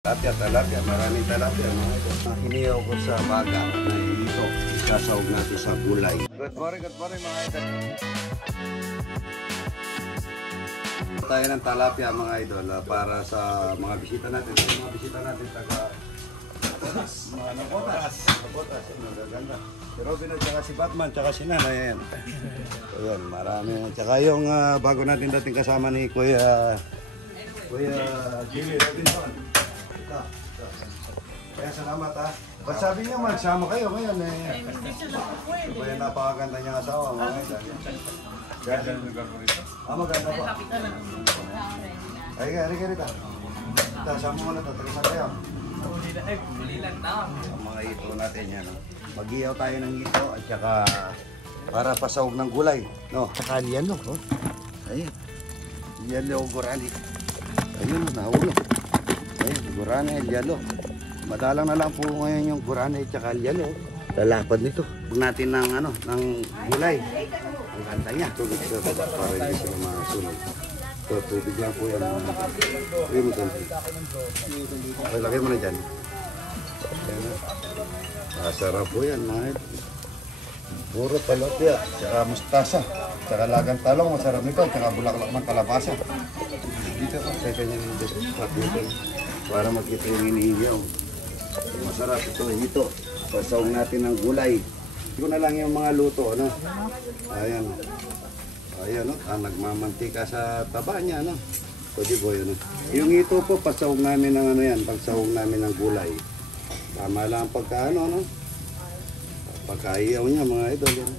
Talapia, maraming talapia. Hiniyaw ko sa baga na ito, isasawag natin sa gulay. Good morning mga idol. Tayo ng talapia mga idol para sa mga bisita natin. Mga bisita natin taga mga nabotas. Magaganda. Si Robin at saka si Batman, saka si Nana. Ayan. Ayan, marami. Tsaka yung bago natin dating kasama ni Kuya Jimmy Robinson. Kaya salamat ha. Ba't sabi niya magsama kayo ngayon eh? Kaya napakaganda niyang asawa mga idol. Ganda ng lugar ko rito. Maganda pa. Ay ka rito. Ito, sama mo na ito. Tagasan kayo. Ang mga ito natin yan. Mag-iyaw tayo ng ito at saka para pasawag ng gulay. No? Saka liano. Ayan. Liano gurani. Ayun, nahulog. Ayun, gurani, liano. Madalang na lang po ngayon yung gurani at saka liano. Lalapad nito. Huwag natin ng gulay. Ang ganda niya. Tubig siya para hindi sila masunog. So, tubig lang po yan. Lagay mo dyan. Lagay mo na dyan. Masarap po yan mga ito. Puro talapia, tsaka mustasa, tsaka lagang talong, masarap nito, tsaka bulaklak ng kalabasa. Dito po, kaya kanya dito. Para makita yung inihiyaw. Masarap ito. Pasawag natin ng gulay. Ito na lang yung mga luto, ano? Ayan. Ayan, no? Nagmamantika sa taba niya, no? Pwede po yun, no? Yung ito po, pasawag namin ng pagsawag namin ng gulay. Tama lang pagkaano, no? Pagkaiyaw niya, mga idol, yan.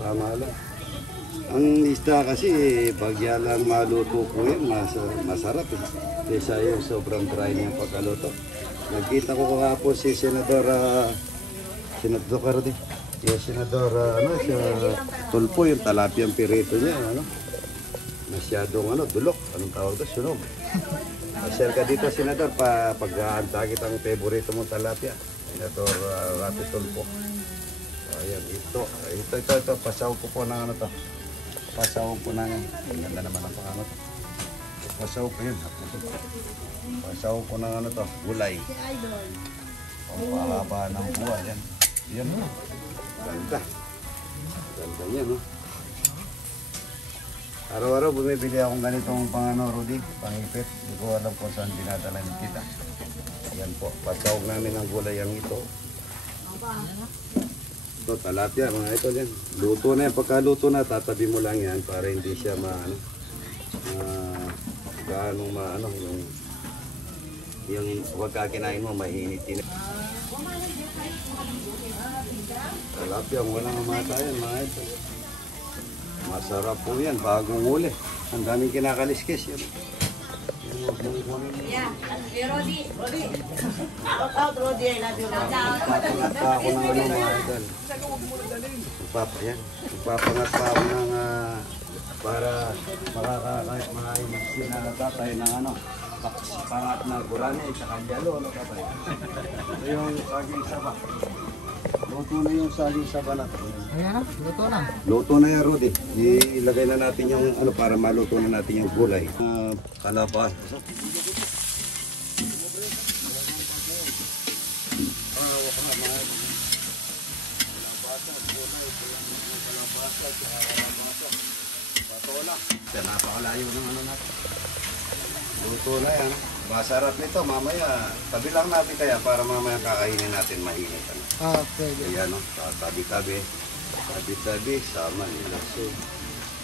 Tama lang. Ang isda kasi, pag yan lang maluto po yan, masarap, eh. Kesa yung sobrang dry niyang pagkaluto. Nagkita ko kahapon si Senador Karodi. Yung Senador, siya tulpo, yung talapiang pirito niya, masyadong, dulok. Anong tawag doon? Sunog. Masyal ka dito, Senador, pag-aantagit ang favorito mong talapia. Senador Rapi Tulpo. Ayan, ito. Pasaw ko po ng to. Pasaw ko ng, ang ganda naman ang pangangot. Pasaw ko yun. Pasaw ko ng to, gulay. Ang pahaba ng buwan yan. Yan, no? Ganda. Ganda niya, no? Araw-araw bumibili akong ganitong Rudy, pangipit. Hindi ko alam kung saan dinadala ni kita. Yan po, pasawag namin ang gulay ang ito. Ito, talapia mga ito yan. Luto na yan. Pagkaluto na, tatabi mo lang yan para hindi siya yung pagkakinain mo, mainitin. Talapia, walang mamatayan mga ito. Masarap po yan, bagong huli. Ang daming kinakaliskis yan. Yeah, Rodi. Shout out, Rodi. I love you. Papangat pa ako ng mga idol. Papangat pa ako ng para makakakait mga sinakatay ng pangat na gurani at saka jalo. Ito yung saging saba. Luto na yung saging saba natin. Ayan na, luto na. Luto na yan, Rudy. Ilagay na natin yung para maluto na natin yung gulay. Kalabas. Napakalayo ng natin. Luto na yan. Masarap nito. Mamaya, tabi lang natin kaya para mamaya kakainin natin mainit. Pwede. Ayan, no? Tabi-tabi. Tabi-tabi, sama nila. So,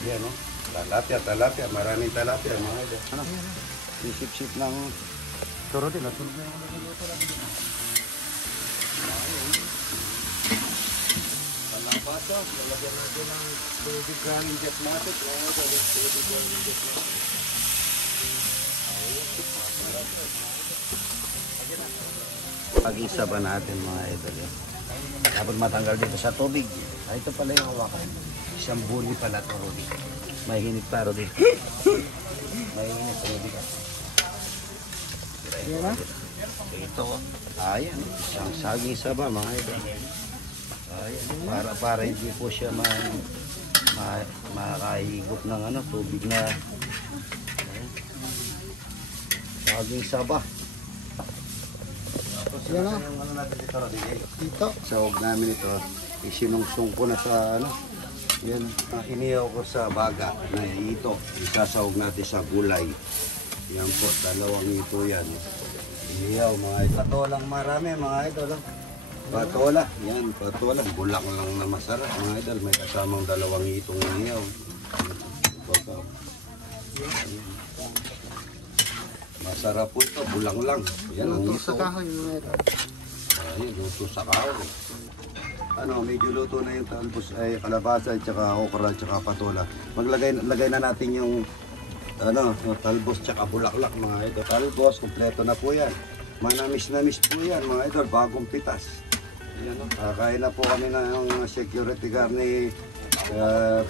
yan, no? Talapia. Maraming talapia, mga ito. Sisip-sip ng turo din. Natulog na yung luto natin. Kalabasa, lalagyan natin ng tubig galing jet natin. Paging saba natin mga idol. Dapat matanggal dito sa tubig. Ito pala yung hawakan. Isang buli pala ito, Rudy. Mahinit pa, Rudy. Mahinit, Rudy. Ito, ayan. Isang saging saba mga idol. Ayan. Para hindi po siya makahigop ng tubig na saging saba. Tapos Yan, yung ano natin dito, Roddy. Dito. Sa huwag namin ito, isinungsong ko na sa ano. Yan, iniyaw ko sa baga na ito. Isasahog natin sa gulay. Yan po, dalawang ito yan. Iniyaw mga ito. Patolang marami mga idol. Patola, yan, patola. Bulak lang na masarap mga idol. May kasamang dalawang itong iniyaw. Patola. Masarap po ito, bulang lang. Yan ang Luto ito. sa kahoy mga ito. Ay, luto sa kahoy. Ano, medyo luto na yung talbos ay kalabasa at saka okra at saka patola. Lagay na natin yung ano, yung talbos at saka bulaklak mga idol. Talbos, kompleto na po yan. Manamis po yan mga idol, bagong pitas. Ayan, no? Kakain na po kami ng security guard ni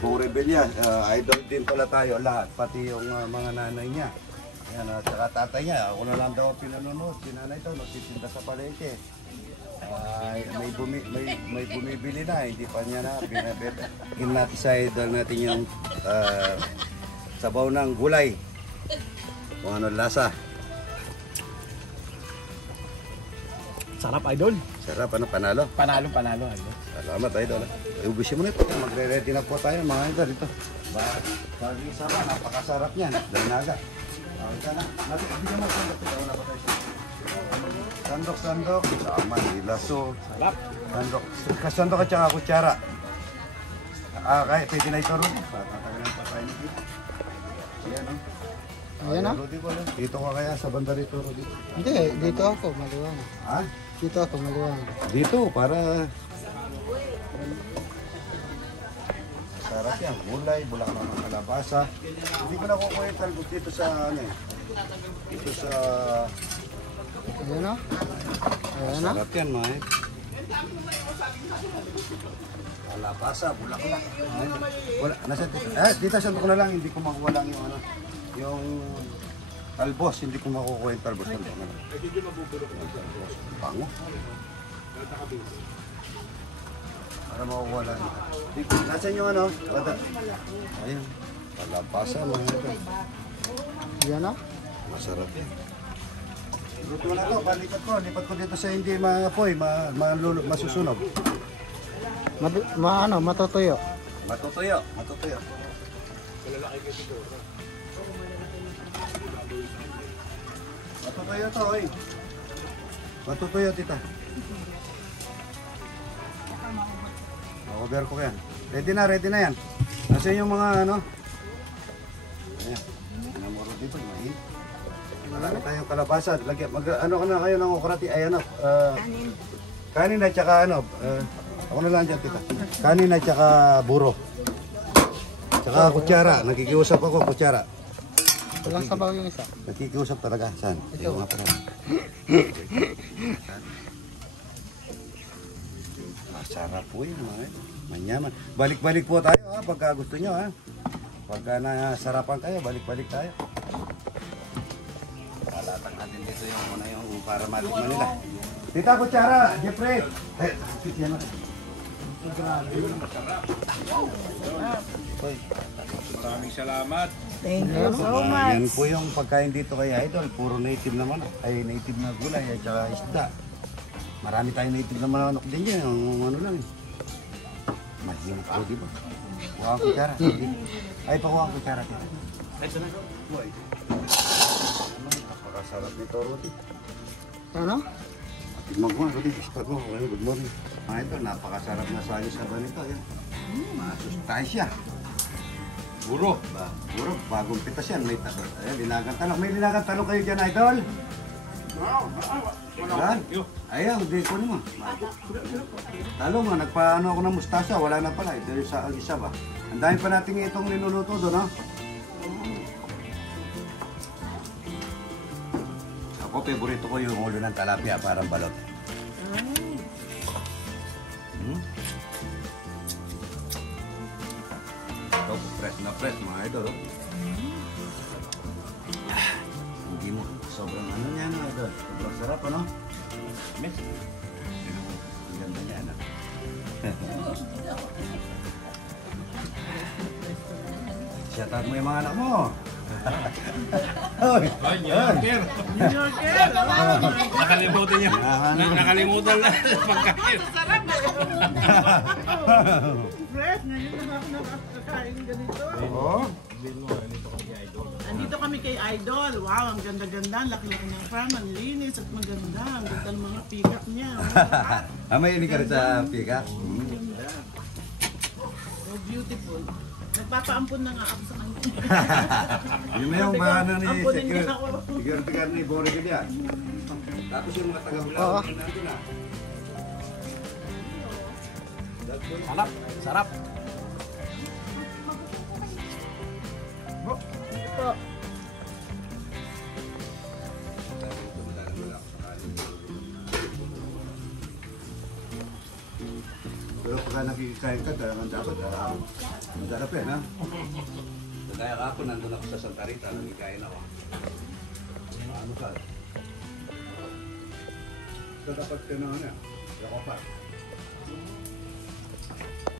Pong Rebella. Idol din pala tayo lahat, pati yung mga nanay niya. Ayan, at saka tatay niya. Ako na lang daw pinanonood. Si nanay ito, nagtitinda sa palengke. May bumibili na, hindi pa niya na binibenta. Tingnan natin sa idol natin yung sabaw ng gulay. Kung ano lasa. Sarap, idol. Sarap, ano, panalo. Panalo, idol. Salamat idol. Ubusin mo na ito. Magre-ready na po tayo mga idol ito. Baging sama, napakasarap niyan. Danaga. Ito na. Bigyan mo sandok ito. Wala pa tayo. Sandok. Sama, laso. Sarap. Sandok at saka kutsara. Kaya pwede na ito rin. Patatagal pa tayo nito. Ayan o. Ayan, ah. Rudy ko lang. Dito ka kaya sa banda rito, Rudy. Hindi, dito ako, maliwanag. Ha? Dito ako, maliwanag. Dito, para... Sarap yan. Gulay, bulaklak ng kalabasa. Hindi ko na kukuha yung talbos dito sa ano eh. Dito sa... Ayan o. Ayan o. Sarap yan, mga eh. Kalabasa, bulaklak. Wala, nasa dito. Dito sa ko na lang, hindi ko makuha lang yung ano. Yung talbos, hindi ko makukuha yung talbos. Bango. Para makukuha lang. Nasaan yung ano? Ayun. Kalabasa, mga ito. Ayan o. Masarap yan. Luto na to, lipat ko dito sa hindi maapoy, masusunog. Matutuyo. Matutuyo. Matutuyo to, oy. Matutuyo, tita. Over ko yan. Ready na yan. Nasaan yung mga ano? Ayan. Namuro dito, mahin. Marami tayong kalabasa. Ano ka na kayo ng okrati? Ay ano? Kanin at saka ano? Ako na lang dyan, tita. Kanin at saka buro. Tsaka kutsara. Nakikiusap ako, kutsara. Walang sabaw yung isa. Nakikiusap talaga. Saan? Ito. Nga pala. Masarap po yun, mga manyaman. Balik-balik po tayo ha, pagka gusto nyo ha. Pagka nasarapan kayo, balik-balik tayo. Palatang natin dito yung una yung para matikman nila. Tita, kutsara, Jeffrey. Yan na. Maraming salamat. Thank you so much. Yan po yung pagkain dito kay Idol. Puro native naman. Ay, native na gulay at saka isda. Marami tayong native na manok din yan. Yung ano lang eh. Mahinap po, di ba? Kuha ang kutsara. Ay, pakuha ang kutsara. Ito na. Buhay. Napakasarap nito, Rudy. Ano? Tigmag mo, Rudy. Ispag mo. Good morning. Mga ito, napakasarap na sayo sa banito. Masustansya. Buro. Buro, bagong pitas yan. May linagang talong. May linagang talong kayo dyan, Idol? Yan. Ayaw, hindi ko naman. Talong nga, nagpaano ako ng mustasa. Wala na pala. Ito yung sa isa ba? Ang dami pa natin itong niluluto doon, ha? Ako, favorito ko yung ulo ng talapia, parang balot. Ito, fresh mga idol. Hindi mo, sobrang ano niya, idol. Sobrang sarap, ano? Miss? Ang ganda niya, ano? Shout out mo yung mga anak mo. Hoy! New Yorker. New Yorker. Nakalimutan niya. Nakalimutan na pagkain. Sarap na. Fred, ngayon na ako nakakain ganito. Oo. Andito kami kay Idol. Wow, ang ganda-ganda. Ang laki-laki ng farm. Ang linis at maganda. Ang ganda ng mga pick-up niya. Mahilig ka rin sa pika? So beautiful. Nagpapaampun na nga ako sa kanya. Yun na yung ano ni Ampunin niya ako. Security guard ni Borge diyan. Tapos yung mga Oo. taga-Bulacan nandun na. Sarap. Sarap. Ito. Pero pagka nakikikain ka, talagang dapat masarap yan, ha? Kaya ako, nandun ako sa Santa Rita, nakikain ako. Ano ka? So, dapat ka na ano yan? Yakopan.